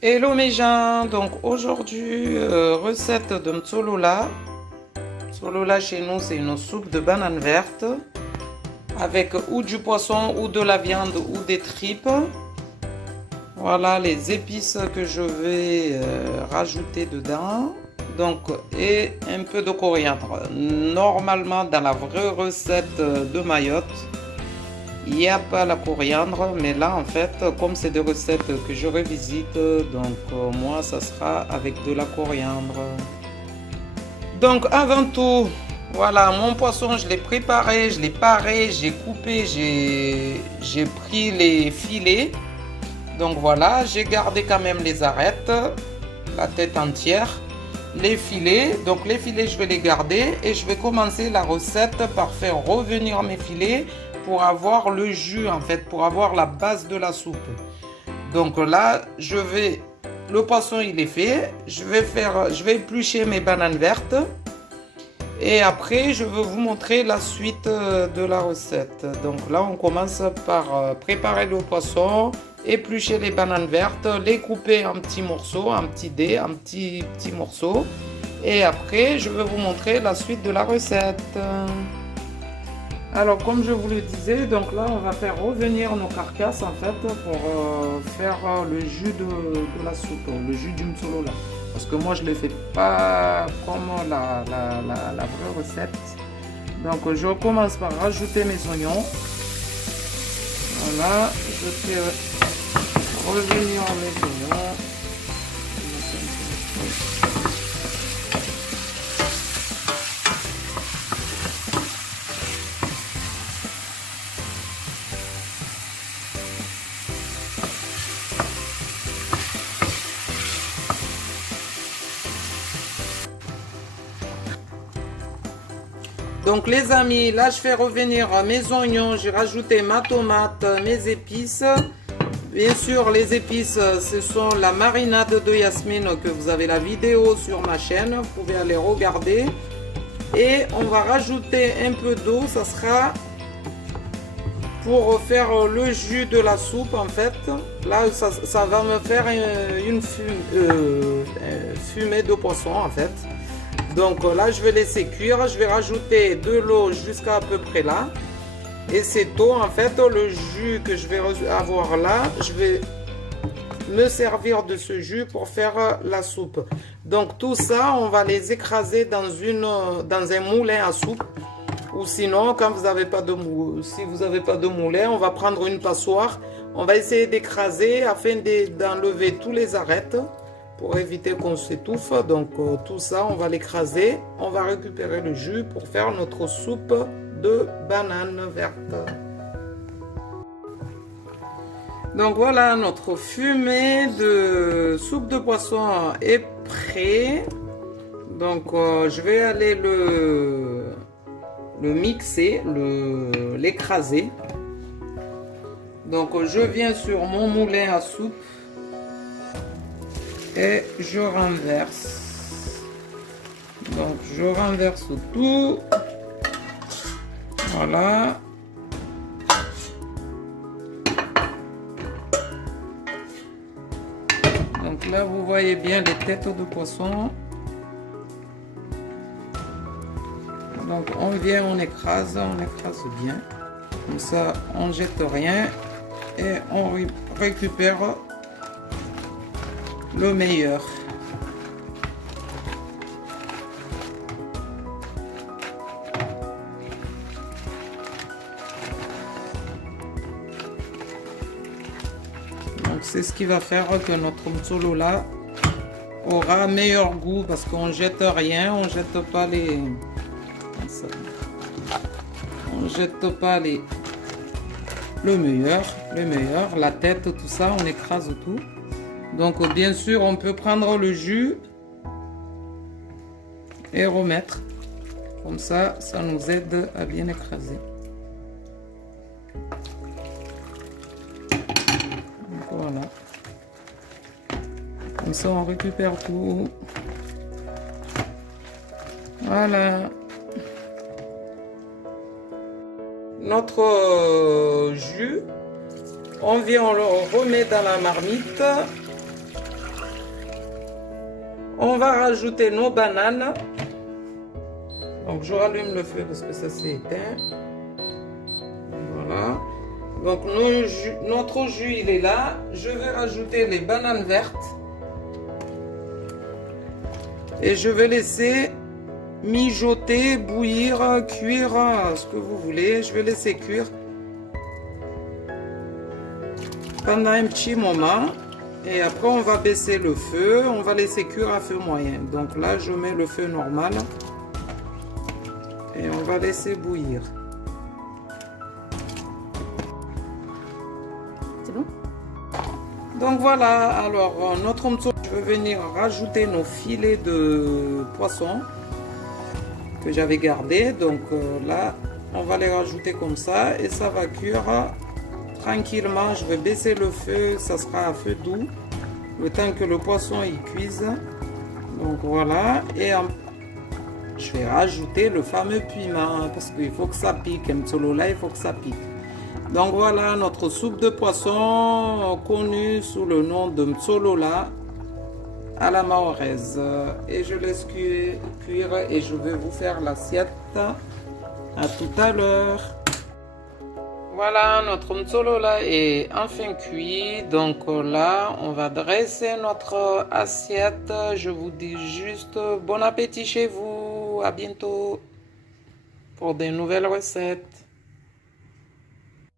Hello mes gens, donc aujourd'hui recette de mtsolola. Mtsolola chez nous c'est une soupe de banane verte avec ou du poisson ou de la viande ou des tripes. Voilà les épices que je vais rajouter dedans. Donc et un peu de coriandre. Normalement dans la vraie recette de Mayotte, il n'y a pas la coriandre, mais là en fait, comme c'est des recettes que je revisite, donc moi ça sera avec de la coriandre. Donc avant tout, voilà, mon poisson je l'ai préparé, je l'ai paré, j'ai coupé, j'ai pris les filets. Donc voilà, j'ai gardé quand même les arêtes, la tête entière, les filets. Donc les filets je vais les garder et je vais commencer la recette par faire revenir mes filets pour avoir le jus en fait, pour avoir la base de la soupe. Donc là, le poisson il est fait, je vais éplucher mes bananes vertes et après je vais vous montrer la suite de la recette. Donc là, on commence par préparer le poisson, éplucher les bananes vertes, les couper en petits morceaux, en petits dés, en petits morceaux. Et après, je vais vous montrer la suite de la recette. Alors, comme je vous le disais, donc là, on va faire revenir nos carcasses en fait pour faire le jus de la soupe, le jus du mtsolola. Parce que moi, je ne le fais pas comme la vraie recette. Donc, je commence par rajouter mes oignons. Voilà, je fais revenir mes oignons. Donc les amis, là je fais revenir mes oignons, j'ai rajouté ma tomate, mes épices. Bien sûr les épices, ce sont la marinade de Yasmine que vous avez la vidéo sur ma chaîne, vous pouvez aller regarder. Et on va rajouter un peu d'eau, ça sera pour faire le jus de la soupe en fait. Là ça va me faire une fumée de poisson en fait. Donc là, je vais laisser cuire. Je vais rajouter de l'eau jusqu'à à peu près là. Et cette eau, en fait, le jus que je vais avoir là, je vais me servir de ce jus pour faire la soupe. Donc tout ça, on va les écraser dans un moulin à soupe. Ou sinon, quand vous n'avez pas de si vous n'avez pas de moulin, on va prendre une passoire. On va essayer d'écraser afin d'enlever tous les arêtes, pour éviter qu'on s'étouffe. Donc tout ça, on va l'écraser. On va récupérer le jus pour faire notre soupe de banane verte. Donc voilà, notre fumée de soupe de poisson est prêt. Donc je vais aller le mixer, l'écraser. Donc je viens sur mon moulin à soupe. Et je renverse. Donc je renverse tout. Voilà. Donc là vous voyez bien les têtes de poisson. Donc on vient, on écrase bien. Comme ça on jette rien et on récupère le meilleur. Donc c'est ce qui va faire que notre mtsolola aura meilleur goût parce qu'on jette rien, on jette pas les, le meilleur, la tête, tout ça, on écrase tout. Donc bien sûr, on peut prendre le jus et remettre. Comme ça, ça nous aide à bien écraser. Donc, voilà. Comme ça, on récupère tout. Voilà. Notre jus, on le remet dans la marmite. On va rajouter nos bananes. Donc je rallume le feu parce que ça s'est éteint. Voilà. Donc notre jus il est là. Je vais rajouter les bananes vertes. Et je vais laisser mijoter, bouillir, cuire, ce que vous voulez. Je vais laisser cuire pendant un petit moment. Et après on va baisser le feu. On va laisser cuire à feu moyen. Donc là je mets le feu normal. Et on va laisser bouillir. C'est bon? Donc voilà, alors notre mtsolo, je vais venir rajouter nos filets de poisson que j'avais gardés. Donc là, on va les rajouter comme ça et ça va cuire tranquillement. Je vais baisser le feu, ça sera à feu doux, le temps que le poisson il cuise. Donc voilà, et je vais rajouter le fameux piment parce qu'il faut que ça pique. Un mtsolo là, il faut que ça pique. Donc voilà notre soupe de poisson connue sous le nom de mtsolola à la mahoraise. Et je laisse cuire et je vais vous faire l'assiette. À tout à l'heure. Voilà, notre mtsolola est enfin cuit. Donc là, on va dresser notre assiette. Je vous dis juste bon appétit chez vous. À bientôt pour de nouvelles recettes.